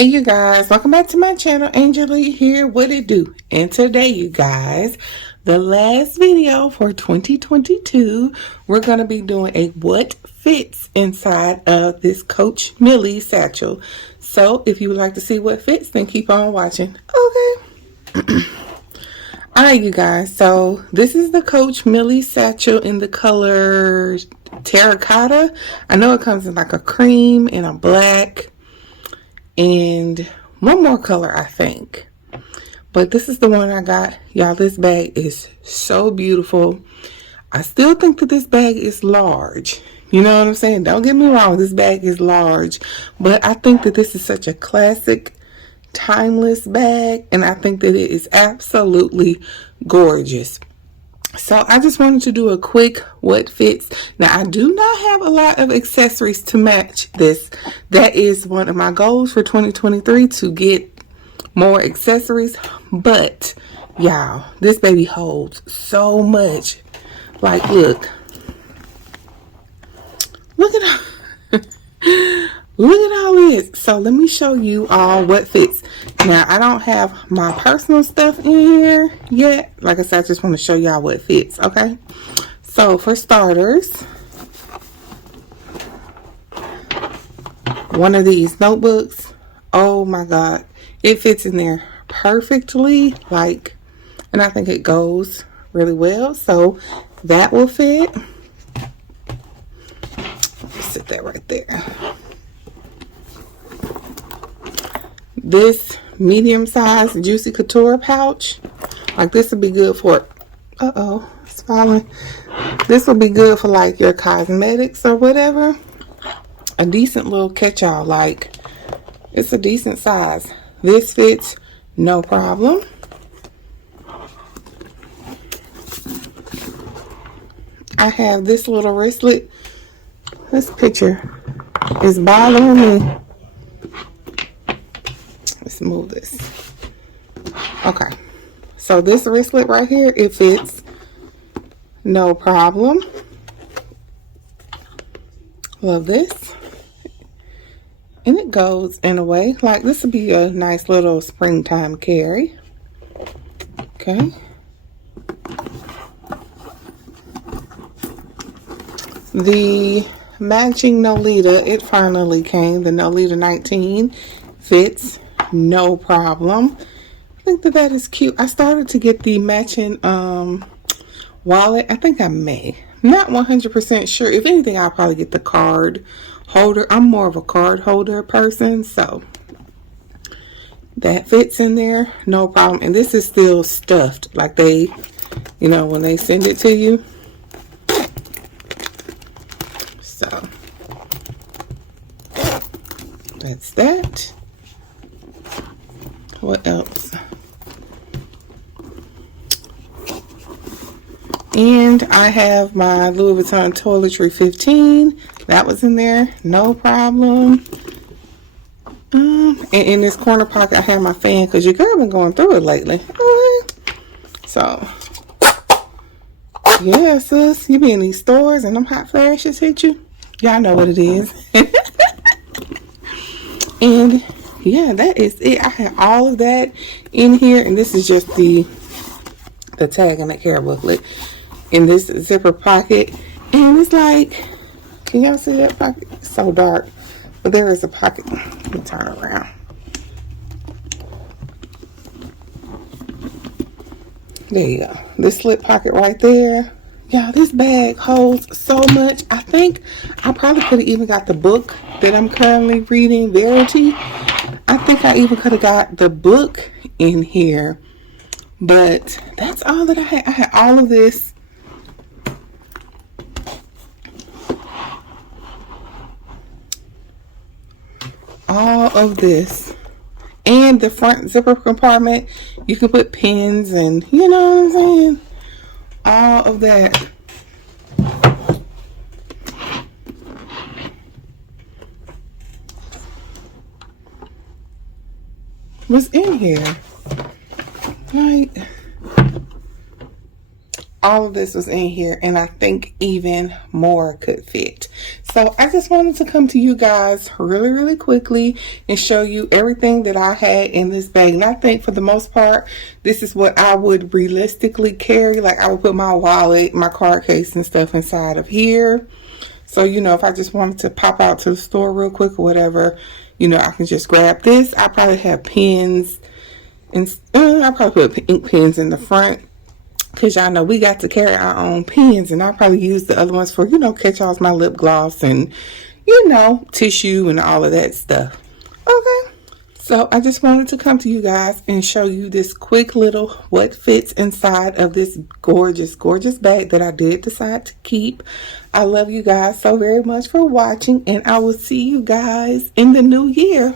Hey you guys, welcome back to my channel. ANGELLE here. What it do? And today you guys, the last video for 2022, we're going to be doing a what fits inside of this Coach Millie Satchel. So if you would like to see what fits, then keep on watching. Okay. Alright you guys, so this is the Coach Millie Satchel in the color terracotta. I know it comes in like a cream and a black and one more color, I think, but this is the one I got. Y'all, this bag is so beautiful. I still think that this bag is large. You know what I'm saying? Don't get me wrong, this bag is large, but I think that this is such a classic, timeless bag, and I think that it is absolutely gorgeous. So I just wanted to do a quick what fits. Now I do not have a lot of accessories to match this. That is one of my goals for 2023, to get more accessories. But y'all, this baby holds so much. Like look at look at all this. So let me show you all what fits. Now I don't have my personal stuff in here yet. Like I said, I just want to show y'all what fits. Okay, so for starters, one of these notebooks, oh my god, it fits in there perfectly. Like, and I think it goes really well, so that will fit. Sit that right there. This medium size Juicy Couture pouch, like this would be good for, it's falling. This will be good for like your cosmetics or whatever. A decent little catch-all, like it's a decent size. This fits no problem. I have this little wristlet. This picture is bothering me. Let's move this. Okay, so this wristlet right here, it fits no problem. Love this. And it goes in a way like this would be a nice little springtime carry. Okay, the matching Nolita, it finally came. The Nolita 19 fits no problem. I think that that is cute. I started to get the matching wallet. I think I may. Not 100% sure. If anything, I'll probably get the card holder. I'm more of a card holder person, so that fits in there no problem. And this is still stuffed, like they, you know, when they send it to you. So that's that. What else? And I have my Louis Vuitton Toiletry 15. That was in there, no problem. And in this corner pocket, I have my fan because your girl been going through it lately. So, yeah, sis, you be in these stores and them hot flashes hit you. Y'all know what it is. And yeah, that is it. I have all of that in here, and this is just the tag and the care booklet in this zipper pocket. And it's like, can y'all see that pocket? It's so dark, but there is a pocket. Let me turn around. There you go. This slip pocket right there. Yeah, this bag holds so much. I think I probably could have even got the book that I'm currently reading, Verity. I think I even could have got the book in here, but that's all that I had. I had all of this. All of this. And the front zipper compartment, you can put pins and, you know what I'm saying? All of that. Was in here. Like, all of this was in here, and I think even more could fit. So I just wanted to come to you guys really quickly and show you everything that I had in this bag. And I think for the most part, this is what I would realistically carry. Like, I would put my wallet, my card case and stuff inside of here. So, you know, if I just wanted to pop out to the store real quick or whatever, you know, I can just grab this. I probably have pens, and I probably put ink pens in the front, because y'all know we got to carry our own pens, and I'll probably use the other ones for, you know, catch-alls, my lip gloss and, you know, tissue and all of that stuff. Okay. So I just wanted to come to you guys and show you this quick little what fits inside of this gorgeous bag that I did decide to keep. I love you guys so very much for watching, and I will see you guys in the new year.